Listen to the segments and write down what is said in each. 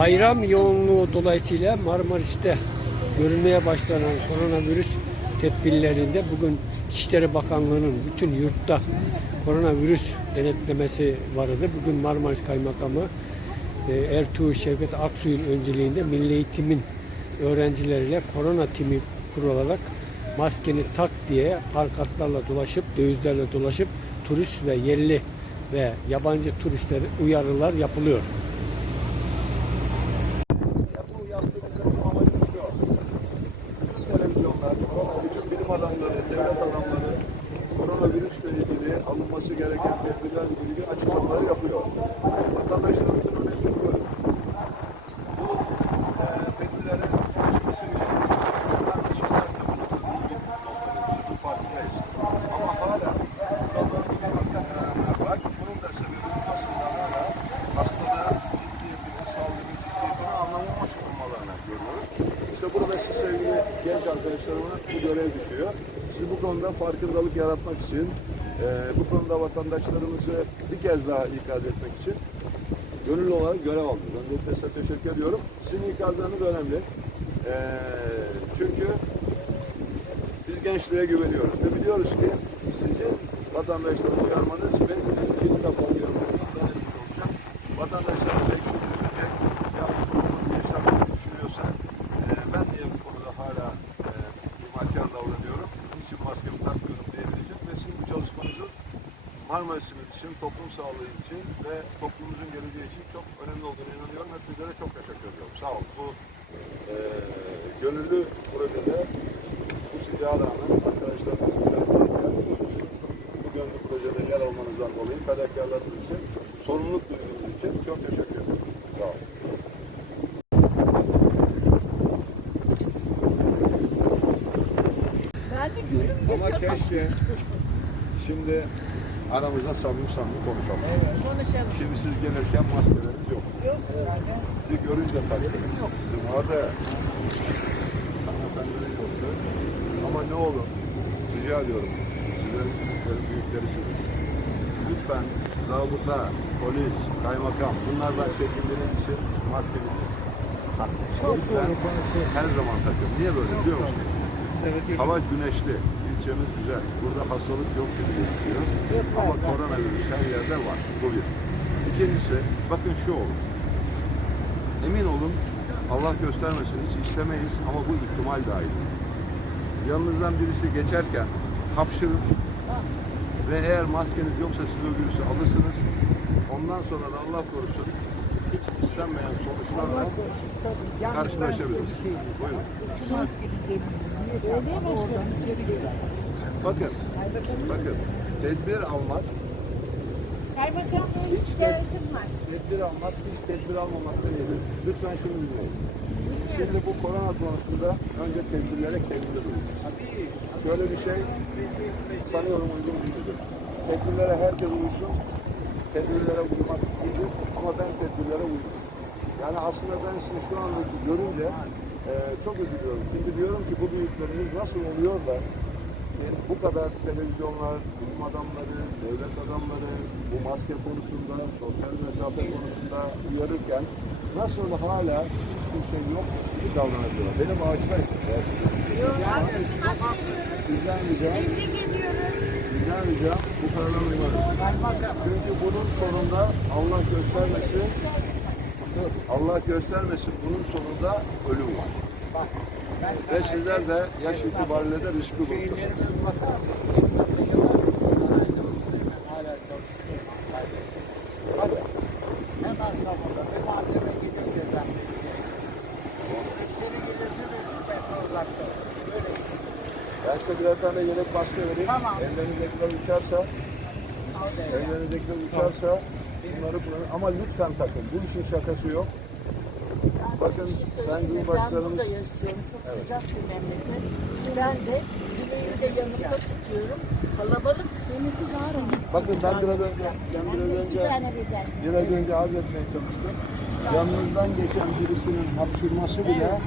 Bayram yoğunluğu dolayısıyla Marmaris'te görülmeye başlanan koronavirüs tedbirlerinde bugün İçişleri Bakanlığı'nın bütün yurtta koronavirüs denetlemesi vardı. Bugün Marmaris Kaymakamı e, Ertuğrul Şevket Aksuy'un önceliğinde Milli Eğitim'in öğrencileriyle korona timi kurularak maskeni tak diye parkatlarla dolaşıp, dövizlerle dolaşıp turist ve yerli ve yabancı turistleri uyarılar yapılıyor. Bu yaptığımızın amacı şu. Bütün televizyonlar, bütün bilim adamları, devlet adamları koronavirüsle ilgili alınması gereken tedbirlerle ilgili açıklamaları yapıyor. Vatandaşlarımızın önüne sunuyoruz. Bu e, tedbirlere çıkması için bunun farkındayız. Ama hala kurallarımıza bakmayan verenler var. Bunun da sebebi aslında hala hastalığın ciddiyetini, salgının ciddiyetini anlamamış olmalarına görüyoruz. İşte burada siz sevgili genç arkadaşlarıma bu görev düşüyor. Siz bu konuda farkındalık yaratmak için, bu konuda vatandaşlarımızı bir kez daha ikaz etmek için gönüllü olarak görev aldınız. Öncelikle size teşekkür ediyorum. Sizin ikazlarınız önemli. E, çünkü biz gençliğe güveniyoruz ve biliyoruz ki sizin vatandaşları uyarmanız ve yeni kafa uyarmanız önemli olacak. Vatandaşlar belki şunu düşünecek, ya bu yaşamayı düşünüyorsa e, ben niye bu konuda hala e, ihmalkar davranıyorum, niçin maskemi takmıyorum diyebilecek ve sizin bu çalışmanızın Marmaris'imiz için, toplum sağlığı için ve toplumumuzun geleceği için çok önemli olduğunu inanıyorum. Hepinize çok teşekkür ediyorum. Sağ olun. Bu e, gönüllü projede bu sıcağa rağmen arkadaşlarımız bu gönüllü projede yer almanızdan dolayı fedakarlarınız için, sorumluluk duyduğunuz için çok teşekkür ederim. Sağ olun. Ben de gülüm Ama keşke şimdi aramızda samimi samimi konuşalım. Konuşalım. Şimdi siz gelirken maskeleriniz yok. Yok. Sizi görünce taktınız. Yok. Sizin orada hanımefendilerin yoktu. Ama ne olur rica ediyorum. Sizlerin büyüklerin büyüklerisiniz. Lütfen zabıta, polis, kaymakam bunlardan çekindiğiniz için maskenizi takın. Lütfen her zaman takın. Niye böyle biliyor musunuz? Hava güneşli, ilçemiz güzel. Burada hastalık yok gibi gözüküyor. Ama koronavirüs her yerde var. Bu bir. İkincisi, bakın şu olur. Emin olun, Allah göstermesin hiç istemeyiz ama bu ihtimal dahil. Yanınızdan birisi geçerken hapşırın ve eğer maskeniz yoksa siz o virüsü alırsınız. Ondan sonra da Allah korusun hiç istenmeyen sonuçlarla karşılaşabiliriz. Buyurun. Bakın, bakın tedbir almak, Kaymakam Bey şikayetim var. tedbir almak hiç tedbir almamakta değil. Lütfen şunu dinleyin. Şimdi bu korona konusunda önce tedbirlere kendiniz uyun. Şöyle bir şey sanıyorum uygun değildir. Tedbirlere herkes uysun. Tedbirlere uymak iyidir ama ben tedbirlere uyuyorum. Yani aslında ben sizi şu anda görünce e, çok üzülüyorum. Çünkü diyorum ki bu büyüklerimiz nasıl oluyor da e, bu kadar televizyonlar, bilim adamları, devlet adamları bu maske konusunda, sosyal mesafe konusunda uyarırken nasıl hala hiçbir şey yok gibi davranıyorlar. Benim. Arkasını açıyoruz. Sizden ricam, ricam bu karardan uymanız. Çünkü bunun sonunda Allah göstermesin, Allah göstermesin bunun sonunda ölüm var. Ve sizler de yaş itibariyle de riskli bulunursunuz. Hemen savundu. Bir malzeme gibi gezen. Müşteri gelirse de üç metre uzakta. Böyle. Ben size birer tane yedek maske vereyim. Tamam. Ellerinizdekiler uçarsa, Al de. ellerinizdekiler uçarsa bunları kullanın. Ama lütfen takın. Bu işin şakası yok. Bakın sen Ben Cumhurbaşkanımız burada yaşıyorum. Çok sıcak bir memleket. Ben de yüreğimi de yanımda tutuyorum. Kalabalık denizi daha rahat. Bakın ben biraz önce, ben biraz önce, biraz önce arz etmeye çalıştım. Yanınızdan geçen birisinin hapşırması bile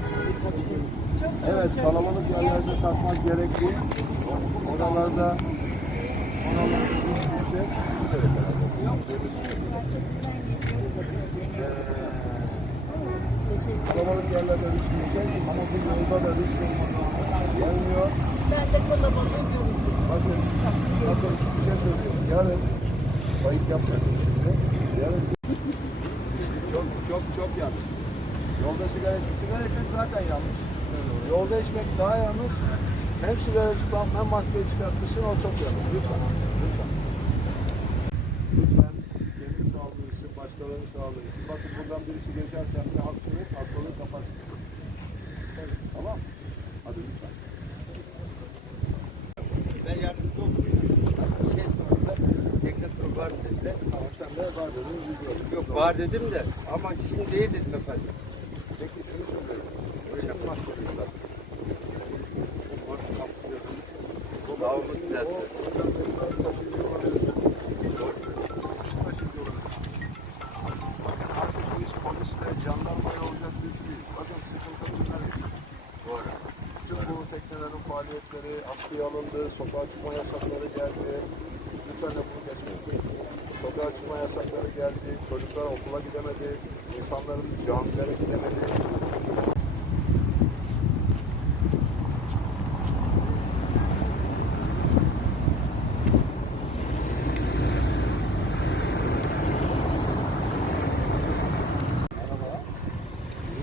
evet kalabalık yerlerde takmak gerekli. Oralarda oralarda şey Ee, kalabalık yerlerde risk yiyecek ama bu yolda da risk olmadan gelmiyor. Ben de kalabalığı göreceğim. Bakın, bakın bir şey söylüyorum. Yarın kayıt yapmasın şimdi. Yarın çok çok çok yanlış. Yolda sigara sigara içmek zaten yanlış. Yolda içmek daha yanlış. Hem sigara çıkan hem maskeyi çıkartmışsın o çok yanlış. Lütfen. Lütfen kendi sağlığı için, başkalarının sağlığı için. Bakın buradan birisi geçerken bir hastalığı, hastalığı kapatsın. Tamam. Hadi lütfen. Ben yardımcı oldum. Şey sordular. Tekne tur var dediler. Sen de var dedin, biliyorum. Yok var dedim de ama şimdi değil dedim efendim. Peki şunu söyleyeyim. Öyle mi başlıyorlar? Davamı düzeltti. Polisle, jandarmayla olacak bir iş değil. Bakın sıkıntı bunlar için. Doğru. Bütün bu teknelerin faaliyetleri alındı, sokağa çıkma yasakları geldi. Lütfen de bunu geçmeyin. Sokağa çıkma yasakları geldi, çocuklar okula gidemedi, insanların camilere gidemedi.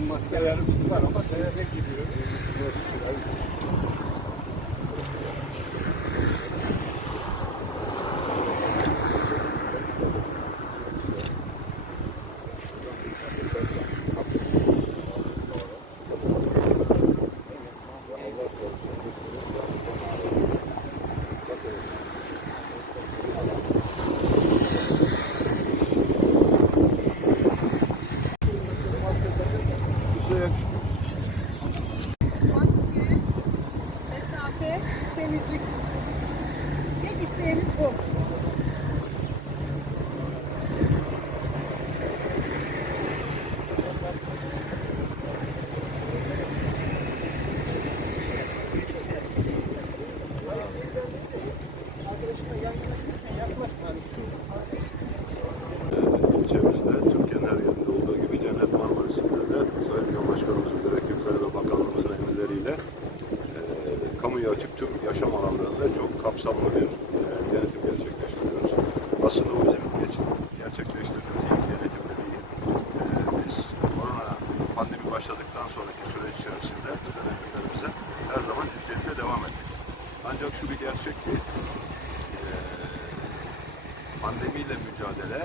Maskelerimiz var ama seyre gidiyoruz. Bir şey yakışmıyor. maske, mesafe, temizlik. Tek isteğimiz bu. İlçemizde Türkiye'nin her yerinde olduğu gibi Cennet Marmaris'inde de Sayın Cumhurbaşkanımızın direktifleri ve bakanlığımızın emirleriyle e, kamuya açık tüm yaşam alanlarında çok kapsamlı bir e, denetim gerçekleştiriyoruz. Aslında bu bizim geç, gerçekleştirdiğimiz ilk denetim de değil. E, biz korona pandemi başladıktan sonraki süreç içerisinde denetimlerimize her zaman ciddiyetle devam ettik. Ancak şu bir gerçek ki e, pandemiyle mücadele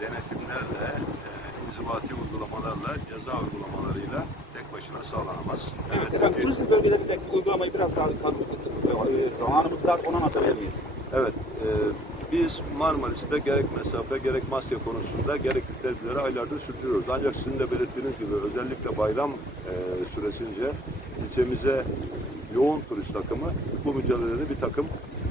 denetimlerle, e, inzibati uygulamalarla, ceza uygulamalarıyla tek başına sağlanamaz. Evet, Efendim turizm bölgelerindeki uygulamayı biraz daha e, zamanımız dar ona anlatabilir miyiz? Evet, e, biz Marmaris'te gerek mesafe gerek maske konusunda gerekli tedbirleri aylardır sürdürüyoruz. Ancak sizin de belirttiğiniz gibi özellikle bayram e, süresince ilçemize yoğun turist akımı bu mücadelede bir takım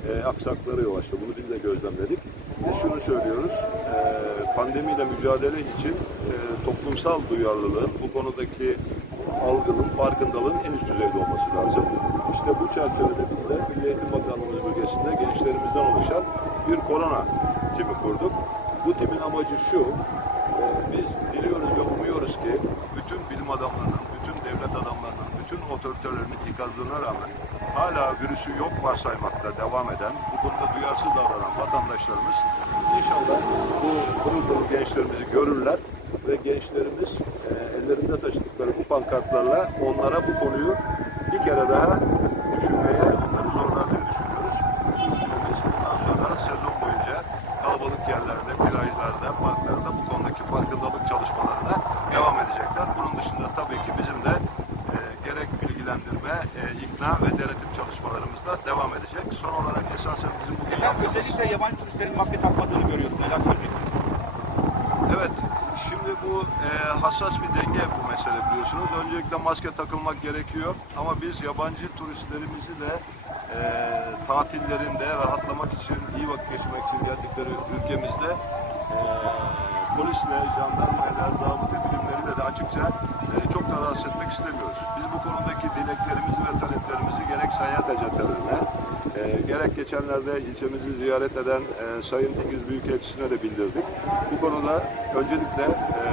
e, aksaklara yol açtı. Bunu biz de gözlemledik. Biz şunu söylüyoruz, e, pandemiyle mücadele için e, toplumsal duyarlılığın bu konudaki algının, farkındalığın en üst düzeyde olması lazım. İşte bu çerçevede biz de Milli Eğitim Bakanlığımız bölgesinde gençlerimizden oluşan bir korona timi kurduk. Bu timin amacı şu, e, biz diliyoruz ve umuyoruz ki bütün bilim adamlarının, bütün devlet adamlarının, bütün otoritelerin ikazlarına rağmen hala virüsü yok varsaymakta devam eden, bu konuda duyarsız davranan vatandaşlarımız inşallah bu pırıl gençlerimizi görürler ve gençlerimiz e, ellerinde taşıdıkları bu pankartlarla onlara bu konuyu bir kere daha düşünmeye onları zorlar diye düşünüyoruz. Biz bundan sonra sezon boyunca kalabalık yerlerde, plajlarda, parklarda bu konudaki farkındalık çalışmalarına devam edecekler. Bunun dışında tabii ki bizim de e, gerek bilgilendirme, e, ikna ve denetim çalışmalarımız da devam edecek. Son olarak esasen bizim bugün Efendim yaptığımız... özellikle yabancı turistlerin maske takmadığını görüyoruz. Neler söyleyeceksiniz? Evet, şimdi bu e, hassas bir denge bu mesele biliyorsunuz. Öncelikle maske takılmak gerekiyor ama biz yabancı turistlerimizi de e, tatillerinde rahatlamak için, iyi vakit geçirmek için geldikleri ülkemizde e, polisle, jandarmayla, zabıta birimleriyle de açıkça çok da rahatsız etmek istemiyoruz. Biz bu konudaki dileklerimizi ve taleplerimizi gerek Sayın Ecetelerine, e, gerek geçenlerde ilçemizi ziyaret eden e, Sayın İngiliz Büyükelçisi'ne de bildirdik. Bu konuda öncelikle e,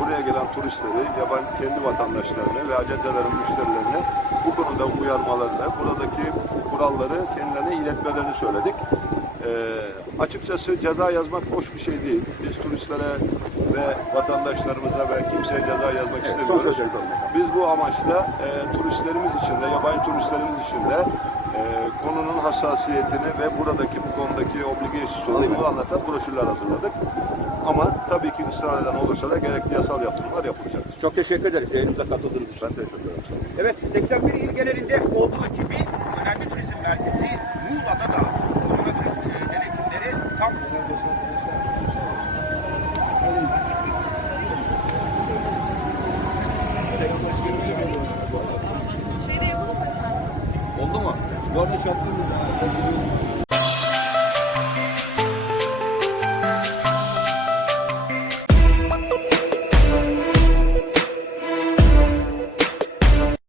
buraya gelen turistleri, yabancı kendi vatandaşlarını ve acentelerin müşterilerini bu konuda uyarmalarını, buradaki kuralları kendilerine iletmelerini söyledik. E, açıkçası ceza yazmak hoş bir şey değil. Biz turistlere ve vatandaşlarımıza ve kimseye ceza yazmak son istemiyoruz. Biz bu amaçla e, turistlerimiz için de, yabancı turistlerimiz için de e, konunun hassasiyetini ve buradaki bu konudaki obligation sorumluluğu anlatan broşürler hazırladık. Ama tabii ki ısrar eden olursa da gerekli yasal yaptırımlar yapılacaktır. Çok teşekkür ederiz yayınımıza katıldığınız için. Ben teşekkür ederim. Evet, 81 il genelinde olduğu gibi önemli turizm merkezi Muğla'da da koronavirüs e, denetimleri tam Şeyde yapalım mı efendim? oldu mu? Bu arada çattığımız